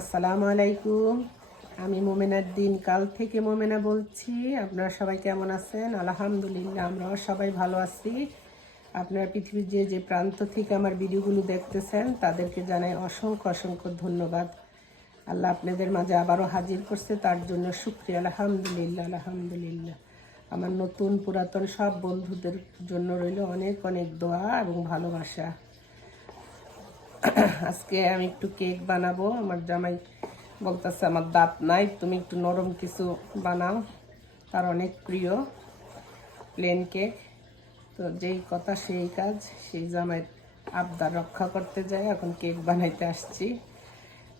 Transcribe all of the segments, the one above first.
আসসালামু আলাইকুম। আমি মোমেনার দিন, কাল থেকে মোমেনা বলছি। আপনারা সবাই কেমন আছেন? আলহামদুলিল্লাহ, আমরাও সবাই ভালো আছি। আপনারা পৃথিবীর যে যে প্রান্ত থেকে আমার ভিডিওগুলো দেখতেছেন, তাদেরকে জানাই অসংখ্য অসংখ্য ধন্যবাদ। আল্লাহ আপনাদের মাঝে আবারও হাজির করছে, তার জন্য শুক্রিয়া। আলহামদুলিল্লাহ আলহামদুলিল্লাহ। আমার নতুন পুরাতন সব বন্ধুদের জন্য রইল অনেক অনেক দোয়া এবং ভালোবাসা। আজকে আমি একটু কেক বানাবো। আমার জামাই বলতেছে, আমার দাঁত নাই, তুমি একটু নরম কিছু বানাও। তার অনেক প্রিয় প্লেন কেক তো যেই কথা, সেই কাজ, সেই জামাইয়ের আবদার রক্ষা করতে যাই। এখন কেক বানাইতে আসছি।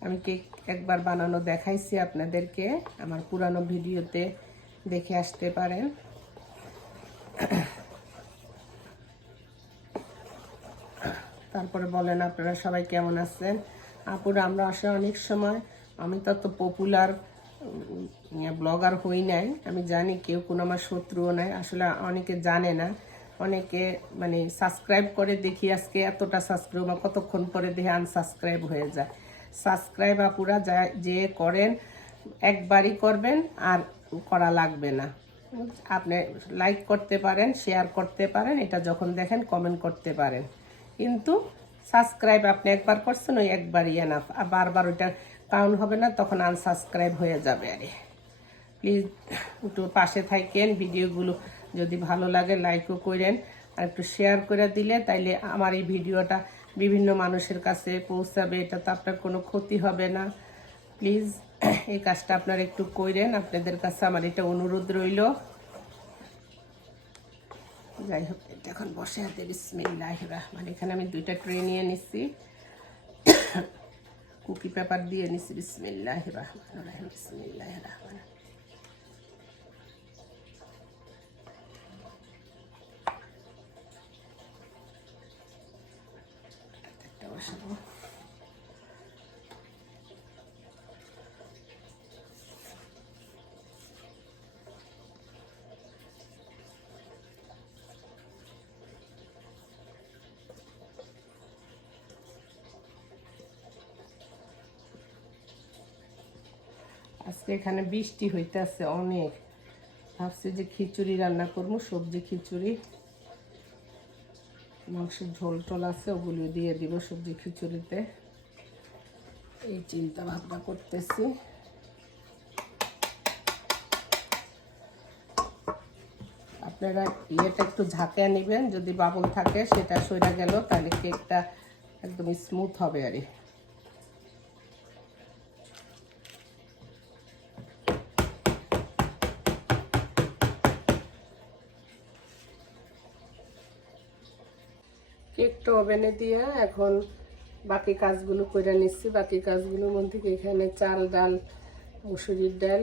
আমি কেক একবার বানানো দেখাইছি আপনাদেরকে। আমার পুরানো ভিডিওতে দেখে আসতে পারেন। তারপরে বলেন আপনারা সবাই কেমন আছেন? আপুরা, আমরা আসলে অনেক সময়। আমি তত পপুলার ব্লগার হই নাই। আমি জানি কেউ কোনো আমার শত্রুও নাই। আসলে অনেকে জানে না। অনেকে মানে সাবস্ক্রাইব করে দেখি আজকে এতটা সাবস্ক্রাইব বা কতক্ষণ পরে দেখে আনসাবস্ক্রাইব হয়ে যায়। সাবস্ক্রাইব আপুরা যা, যে করেন, একবারই করবেন আর করা লাগবে না। আপনি লাইক করতে পারেন শেয়ার করতে পারেন। এটা যখন দেখেন কমেন্ট করতে পারেন। কিন্তু সাবস্ক্রাইব আপনি একবার করছেন, ওই একবারই এনাফ আর বারবার ওইটা কাউন্ট হবে না, তখন আনসাবস্ক্রাইব হয়ে যাবে আরে। প্লিজ একটু পাশে থাকেন, ভিডিওগুলো যদি ভালো লাগে লাইকও করেন। আর একটু শেয়ার করে দিলে, তাইলে আমার এই ভিডিওটা বিভিন্ন মানুষের কাছে পৌঁছাবে, এটা তো আপনার কোনো ক্ষতি হবে না। প্লিজ এই কাজটা আপনারা একটু করেন, আপনাদের কাছে আমার এটা অনুরোধ রইল। যাই হোক এখন বসে হাতে বিসমিল্লাহ রহমান। এখানে আমি দুইটা ট্রে নিয়ে নিচ্ছি কুকি পেপার দিয়ে নিচ্ছি বিসমিল্লাহ রহমান রহিম বিসমিল্লাহ রহমান। একটা বসাবো। আজকে এখানে বৃষ্টি হইতেছে অনেক। ভাবছি যে খিচুড়ি রান্না করব, সবজি খিচুড়ি। মাংসের ঝোল টোল আছে, ওগুলো দিয়ে দিব সবজি খিচুড়িতে। এই চিন্তা ভাবনা করতেছি। আপনারা ইয়েটা একটু ঝাঁকিয়ে নেবেন, যদি বাবল থাকে, সেটা সইরা গেল, তাহলে কেকটা একদম স্মুথ হবে আরে কেকটা ওভেনে দিয়ে এখন বাকি কাজগুলো করে নিচ্ছি। বাকি কাজগুলোর মধ্যে এখানে চাল, ডাল, মুসুরির ডাল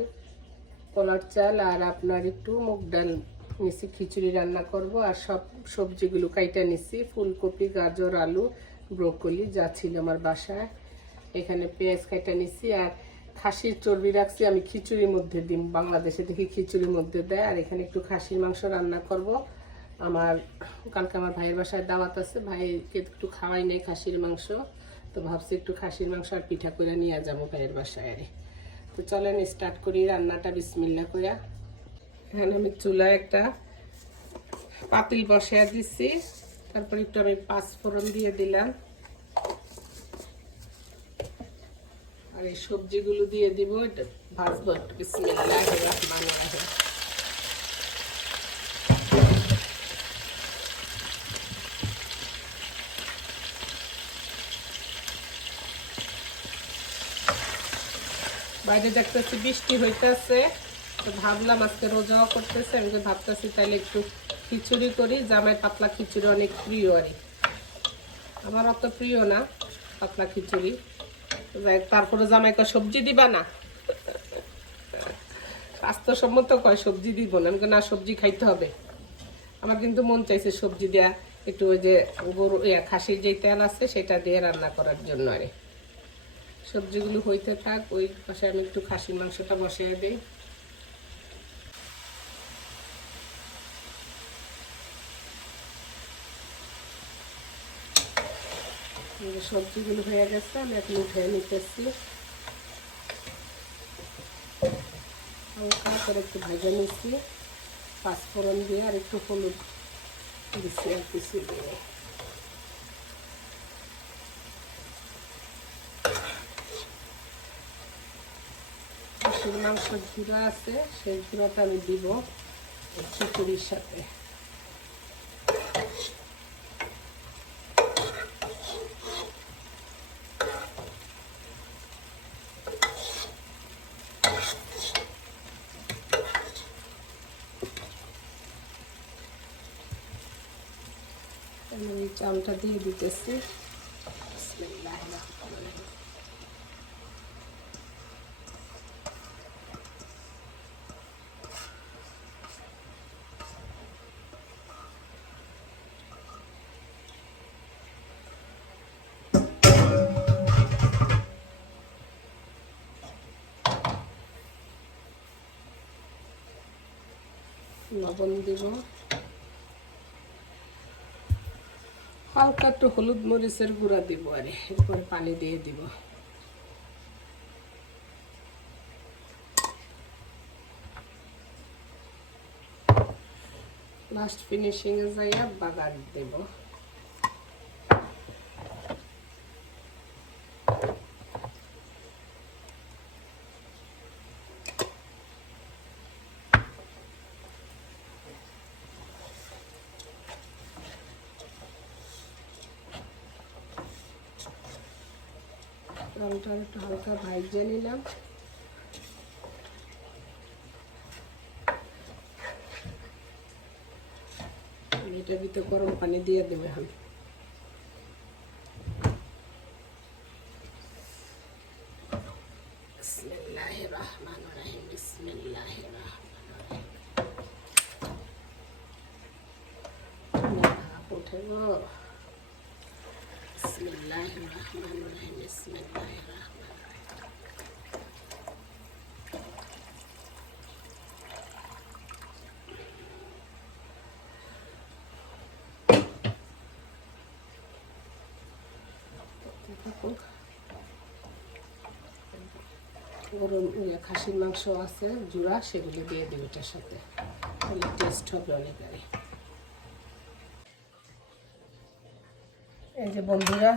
কলার চাল আর আপনার একটু মুগ ডাল নিচ্ছি। খিচুড়ি রান্না করব আর সব সবজিগুলো কাইটা নিচ্ছি। ফুলকপি, গাজর, আলু, ব্রোকলি যা ছিল আমার বাসায়। এখানে পেঁয়াজ কাইটা নিচ্ছি আর খাসির চর্বি রাখছি। আমি খিচুড়ির মধ্যে দিই বাংলাদেশে দেখি খিচুড়ির মধ্যে দেয়। আর এখানে একটু খাসির মাংস রান্না করব। আমার, কালকে আমার ভাইয়ের বাসায় দাওয়াত আছে। ভাইকে একটু খাওয়াই নেই খাসির মাংস। তো ভাবছি একটু খাসির মাংস আর পিঠা করে নিয়ে যাব ভাইয়ের বাসায়। আরে তো চলেন স্টার্ট করি রান্নাটা বিসমিল্লা কইয়া এখানে আমি চুলায় একটা পাতিল বসিয়ে দিচ্ছি তারপর একটু আমি পাঁচ ফোড়ন দিয়ে দিলাম। আর এই সবজিগুলো দিয়ে দিব, এটা ভাজবো একটু। বিসমিল্লাহ, রহমান বাইরে দেখতেছি বৃষ্টি হইতেছে। তো ভাবলাম আজকে রোজাও করতেছে, আমি ভাবতেছি তাহলে একটু খিচুড়ি করি। জামাই পাতলা খিচুড়ি অনেক প্রিয় আর আমার অত প্রিয় না পাতলা খিচুড়ি। তারপরে জামাই কয়, সবজি দিবা না? স্বাস্থ্যসম্মত কয়, সবজি দিব না। আমি না, সবজি খাইতে হবে। আমার কিন্তু মন চাইছে সবজি দেয়া, একটু ওই যে গরু খাসির যে তেল আছে, সেটা দিয়ে রান্না করার জন্য আরে সবজিগুলো হইতে থাক, ওই পাশে আমি একটু খাসির মাংসটা বসিয়ে দিই। সবজিগুলো হয়ে গেছে, আমি এখন উঠে নিতেছি। হালকা করে একটু ভেজে নিচ্ছি পাঁচফোড়ন দিয়ে আর একটু হলুদ দিচ্ছি আর কিছু দিয়ে। খাসির মাংস ঝুড়া আছে সেই ঝুড়াটা আমি দিব খিচুড়ির সাথে। চালটা দিয়ে দিতেছি। লবণ দিব। হালকা একটু হলুদ মরিচের গুঁড়া দিব আর এরপরে পানি দিয়ে দিব। লাস্ট ফিনিশিং এ যাইয়া বাগার দেব। চালটা একটু হালকা ভাইজে নিলাম। এটা ভিতরে গরম পানি দিয়ে দেবে এখন। বিসমিল্লাহির গরম ইয়ে খাসির মাংস আছে জোড়া সেগুলো দিয়ে দেবে এটার সাথে। টেস্ট হবে অনেকারই এই যে বন্ধুরা,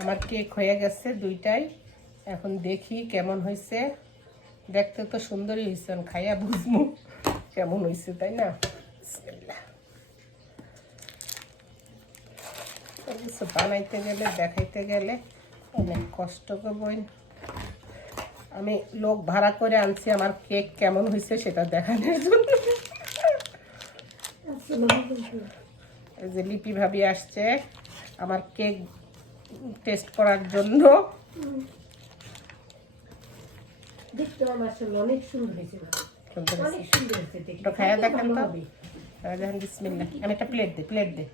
আমার কেক হয়ে গেছে দুইটাই। এখন দেখি কেমন হয়েছে। দেখতে তো সুন্দরই হয়েছে খাইয়া বুঝব কেমন হয়েছে, তাই না? বানাইতে গেলে, দেখাইতে গেলে অনেক কষ্ট করবই আমি লোক ভাড়া করে আনছি, আমার কেক কেমন হয়েছে সেটা দেখানোর জন্য। এই যে লিপি ভাবি আসছে। আমার কেক টেস্ট করার জন্য। দেখতে আমার আসলে অনেক সুন্দর হয়েছে না খেলতে গেছি। অনেক সুন্দর হয়েছে দেখতে। একটু দেখেন তো। ভালো হবে। তাহলে দেখেন বিসমিল্লাহ। আমি একটা প্লেট দে প্লেট দে।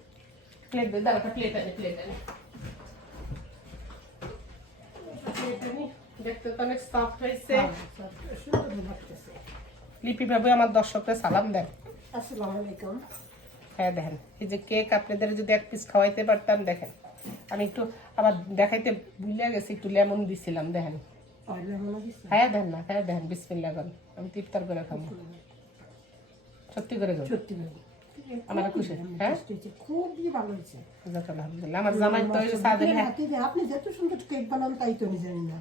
প্লেট দে দাও একটা প্লেট আনে প্লেট আনে। দেখতে তো অনেক সফট হয়েছে। হ্যাঁ, লিপি ভাবে আমার দর্শকদের সালাম দেন। আসসালামু আলাইকুম। হ্যাঁ দেখেন। এই যে কেক আপনাদের যদি এক পিস খাওয়াইতে পারতাম দেখেন। আমি একটু আবার দেখাইতে ভুলে গেছি একটু লেমন দিছিলাম দেখেন। হ্যাঁ দেন না হ্যাঁ দেখেন বিসমিল্লা করেন। আমি তিপ্তার করে খাব। সত্যি করে খাব? আমার খুশি। হ্যাঁ? খুবই ভালো হয়েছে। আলহামদুলিল্লাহ। আমার জামাই তো আপনার হ্যাঁ। আপনি যত সুন্দর কেক বানান তাই তো আমি জানি না।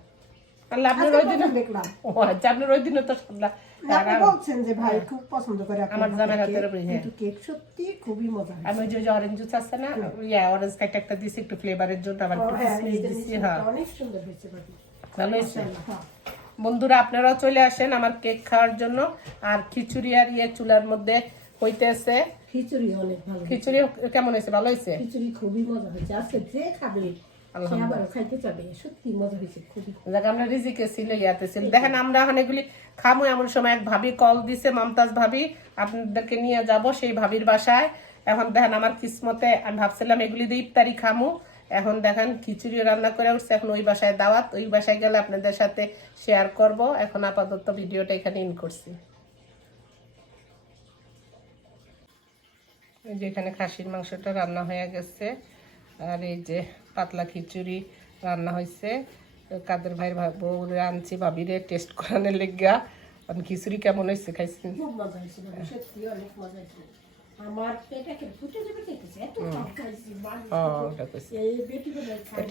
আল্লাহ আপনার ওই দিন দেখলাম? ও আচ্ছা আপনার ওই দিনে তো সাদা। আপনি বলছেন যে ভাই খুব পছন্দ করে আমার জামাই হাতের হাতের উপরে। কিন্তু কেক সত্যি খুবই মজা আমি ওই যে অরেঞ্জ জুস আছে না ইয়া অরেঞ্জ কাইটা একটা দিছি একটু ফ্লেভারের জন্য আবার একটু কিসমিস দিছি হ্যাঁ। অনেক সুন্দর হয়েছে ভালো হয়েছে? বন্ধুরা আপনারাও চলে আসেন আমার কেক খাওয়ার জন্য। আর খিচুড়ি আর ইয়ে চুলার মধ্যে হইতেছে। খিচুড়ি অনেক ভালো খিচুড়ি কেমন হয়েছে? ভালো হয়েছে? খিচুড়ি খুবই মজা হয়েছে। আজকে যে খাবে দেখেন আমরা এখন এগুলি খামো। এমন সময় এক ভাবি কল দিছে মমতাজ ভাবি আপনাদেরকে নিয়ে যাব সেই ভাবির বাসায়। এখন দেখেন আমার কিসমতে আমি ভাবছিলাম এগুলি দিয়ে ইফতারি খামু। এখন দেখেন খিচুড়ি রান্না করে উঠছে। এখন ওই বাসায় দাওয়াত। ওই বাসায় গেলে আপনাদের সাথে শেয়ার করব। এখন আপাতত ভিডিওটা এখানে ইন করছি। এই যে এখানে খাসির মাংসটা রান্না হয়ে গেছে। আর এই যে পাতলা খিচুড়ি রান্না হয়েছে কাদের ভাইয়ের বউ আনছি ভাবিরে টেস্ট করানোর লেগা আর খিচুড়ি কেমন হয়েছে খাইছি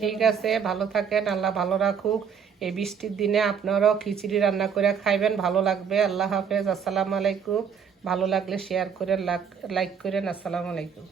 ঠিক আছে ভালো থাকেন আল্লাহ ভালো রাখুক। এই বৃষ্টির দিনে আপনারাও খিচুড়ি রান্না করে খাইবেন ভালো লাগবে। আল্লাহ হাফেজ আসসালামু আলাইকুম। ভালো লাগলে শেয়ার করেন লাইক করেন আসসালামু আলাইকুম।